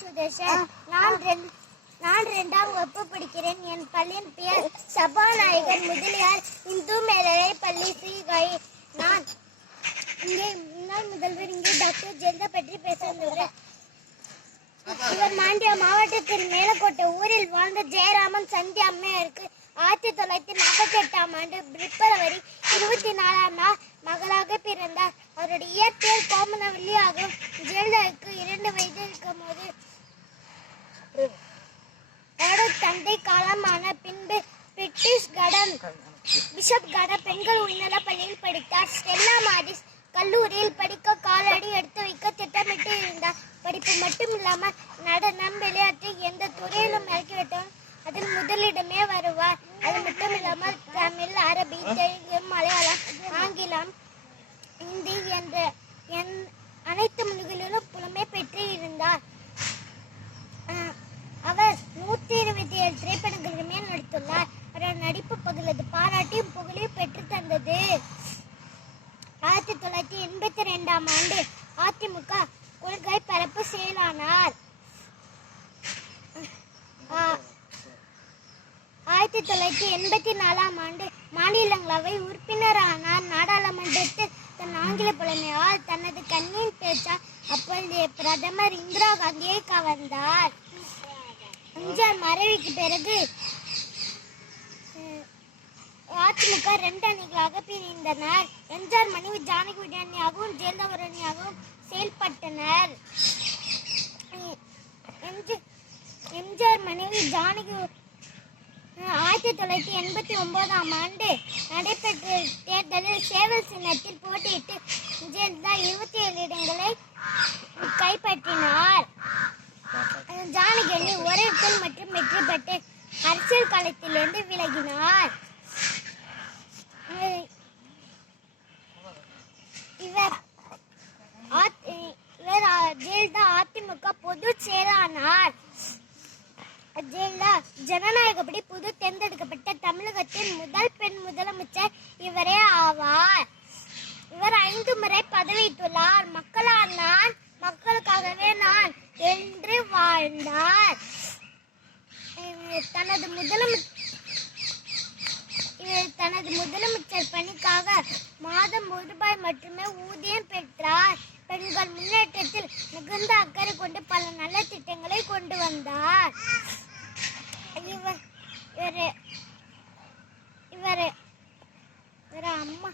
சுதர்ஷன். நான் 2ஆம் வகுப்பு படிக்கிறேன். என் பள்ளியின் பெயர் சபாநாயகர் முதலியார் இந்து மேல்நிலைப் பள்ளி ஸ்ரீகை. நான் இங்கே முன்னாள் முதல்வர் இங்கே டாக்டர் ஜெயலலிதா பற்றி பேச வந்துள்ளேன். இவர் மாண்டியா மாவட்டத்தில் மேலக்கோட்டை ஊரில் வாழ்ந்த ஜெயராமன் சந்தியா அம்மையாருக்கு 1948ஆம் ஆண்டு பிப்ரவரி 24ஆம் நாள் மகளாக பிறந்தார். அவருடைய இயற்பெயர் கோமனவல்லியாகவும் ஜெயலலிதாவுக்கு 2 வயது இருக்கும் போது அவரது தந்தை காலமான பின்பு பிஷப் கடம் பெண்கள் உயர்நல பள்ளியில் படித்தார். ஸ்டெல்லா மாரிஸ் கல்லூரியில் படிக்க காலடி எடுத்து வைக்க திட்டமிட்டு இருந்தார். படிப்பு மட்டும் இல்லாமல் நடனம், விளையாட்டு எந்த துறையிலும் இறக்கிவிட்டாலும் அதில் முதலிடமே வருவார். அது மட்டும் இல்லாமல் தமிழ், அரபி, தெலுங்கு, மலையாளம், ஆங்கிலம், ஹிந்தி என்ற அனைத்து மொழிகளிலும் புலமை பெற்று இருந்தார். அவர் 127 திரைப்படங்களுக்கு மேல் நடித்துள்ளார். அவரது நடிப்பு பகுதியது பாராட்டியும் புகழையும் பெற்று தந்தது. 1982ஆம் ஆண்டு அதிமுக கொள்கை பரப்பு செயலானார். 1984ஆம் ஆண்டு மாநிலங்களவை உறுப்பினரானார். நாடாளுமன்றத்தில் தன் ஆங்கில புலமையால் தனது கண்ணின் பேச்சால் அப்போதைய பிரதமர் இந்திரா காந்தியை கவர்ந்தார். எம்ஜிஆர் மறைவுக்கு பிறகு அதிமுக 2 அணிகளாக பிரிந்தனர். எம்ஜிஆர் மனைவி ஜானகி ஒரு அணியாகவும் ஜெயலலிதா ஒரு அணியாகவும் செயல்பட்டனர். எம்ஜிஆர் மனைவி ஜானகி 1989ஆம் ஆண்டு நடைபெற்ற தேர்தலில் சேவல் சின்னத்தில் போட்டியிட்டு ஜெயலலிதா 27 இடங்களை கைப்பற்றினார். ஜானகி அணி ஒரே இடத்தில் மட்டும் வெற்றி பெற்று அரசியல் களத்திலிருந்து விலகினார். ஜெயலலிதா அதிமுக பொதுச் செயலானார். ஜெயலலிதா ஜனநாயகப்படி புது தேர்ந்தெடுக்கப்பட்ட தமிழகத்தின் முதல் பெண் முதலமைச்சர் இவரே ஆவார். இவர் 5 முறை பதவியேற்றுள்ளார். மக்களால் நான், மக்களுக்காகவே நான் என்று வாழ்ந்தார். தனது முதலமைச்சர் பணிக்காக மாதம் ₹1 மட்டுமே ஊதியம் பெற்றார். பெண்கள் முன்னேற்றத்தில் மிகுந்த அக்கறை கொண்டு பல நல்ல திட்டங்களை கொண்டு வந்தார். இவர் அம்மா